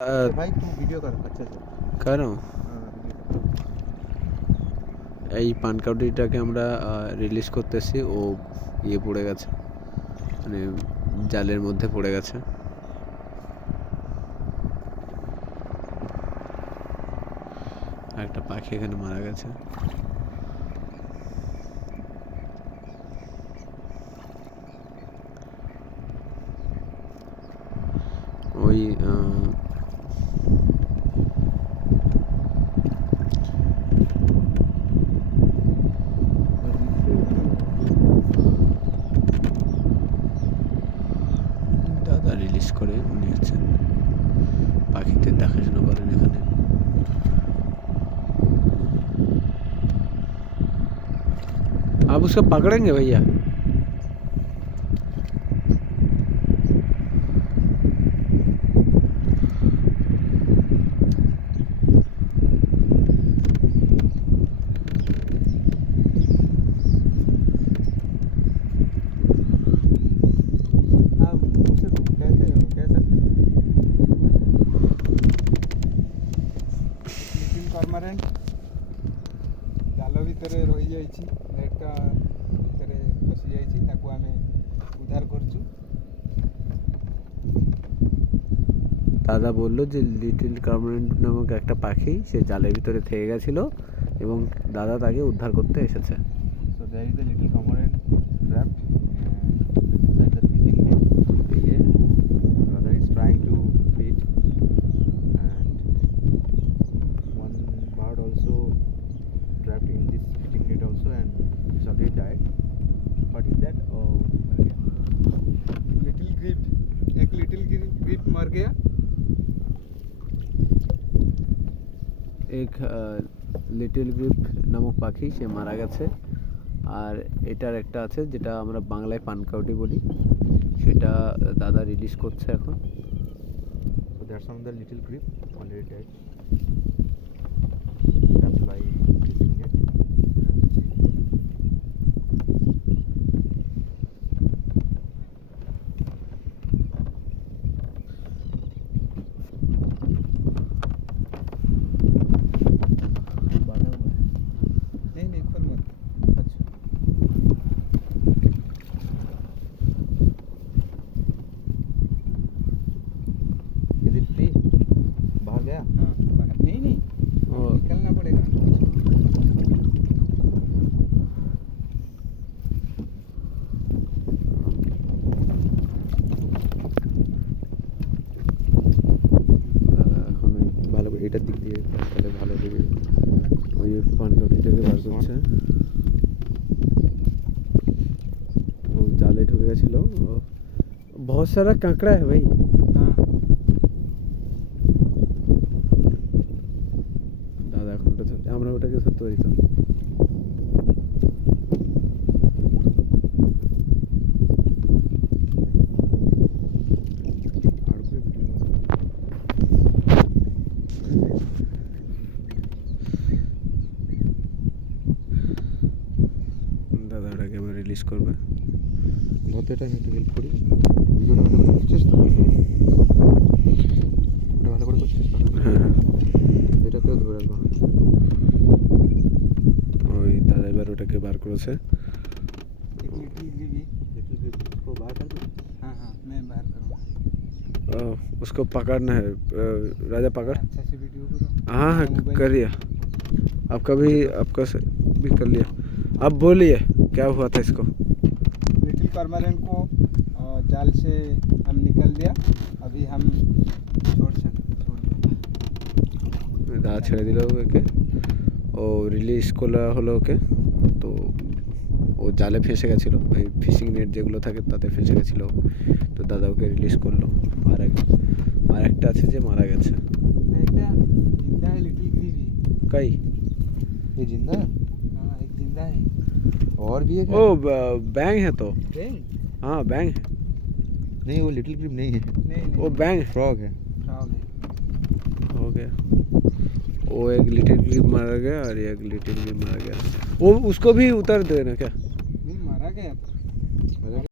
भाई तू वीडियो कर अच्छे से कर रहा हूँ। এই পানকাউডিটাকে আমরা রিলিজ করতেছি, ও ইয়ে পড়ে গেছে, মানে জালের মধ্যে পড়ে গেছে। একটা পাখি এখানে মারা গেছে। ওই দাদা রিলিজ করে, উনি হচ্ছেন পাখিদের দেখাশোনা করেন এখানে। आप उसको पकड़ेंगे भैया? आप मुझसे कहते हो कह सकते हैं লিটিল কর্মোরেন্ট জাল ভিতরে রহি যাইছি, নেটটা ভিতরে ফসি যাইছি, তাকে আমি উদ্ধার করছু। দাদা বললো যে লিটল কর্মোরেন্ট নামক একটা পাখি সে জালের ভিতরে থেকে গেছিল এবং দাদা তাকে উদ্ধার করতে এসেছে। So there is a little cormorant trapped inside the fishing net. Yeah. Brother is trying to feed, and one bird also trapped in this fishing net also, and it's already died. What is that? Oh, मर गया. Little grip, एक little grip मर गया. এক little grip নামক পাখি সে মারা গেছে। আর এটার একটা আছে যেটা আমরা বাংলায় পানকাউডি বলি, সেটা দাদা রিলিজ করছে এখন। So that's on the little grip already dead. Trapped by fishing net. नहीं खोल मत। अच्छा इज इट फ्री? बाहर गया? हाँ बाहर नहीं निकलना पड़ेगा। দাদা এখন ভালো করে এটার দিক দিয়ে তাহলে ভালো দিকে ওই পানকাউডিটাকে বার করছে। वो जाले ढुके গেছিল। बहुत सारा कांकड़ा है भाई। हाँ দাদা এখন ওটা ধরছে, আমরা ওটাকে ধরতে পারি তো। और कोई वीडियो দাদা ওটাকে আমরা রিলিজ করবে। बहुत टाइम একটু হেল্প করি ভিডিওটা ভালো করে করছিস তো? ওটা ভালো করে করছিস তো? হ্যাঁ এটাকেও ধরে রাখবো। ওই দাদা এবার ওটাকে বার করেছে। इसको बाहर कर दो। हाँ हाँ मैं बाहर करूँगा। उसको पकड़ना है। राजा पकड़। अच्छा से वीडियो करो। हाँ हाँ कर लिया, आपका भी आपका भी कर लिया। अब बोलिए क्या हुआ था इसको? लिटिल कॉर्मोरेंट को जाल से हम निकल दिया, अभी हम छोड़ दिया। দাদা ছেড়ে দিল ওকে, ও রিলিজ করা হলো ওকে। তো ও জালে ফেঁসে গেছিলো, ওই ফিশিং নেট যেগুলো থাকে তাতে ফেঁসে গেছিলো। তো দাদা ওকে রিলিজ করলো। আর একটা আছে যে মারা গেছে। जिंदा है लिटिल ग्रीवी। कई ये जिंदा है? हाँ एक जिंदा है, और भी है क्या? ओ बैंग है तो। बैंग? हाँ बैंग है। नहीं वो लिटिल ग्रीव नहीं है, नहीं वो बैंग फ्रॉग है। हो गया। वो एक लिटिल ग्रीप मारा गया और एक लिटिल ग्रीप मारा गया। वो उसको भी उतार देना क्या? नहीं मारा गया।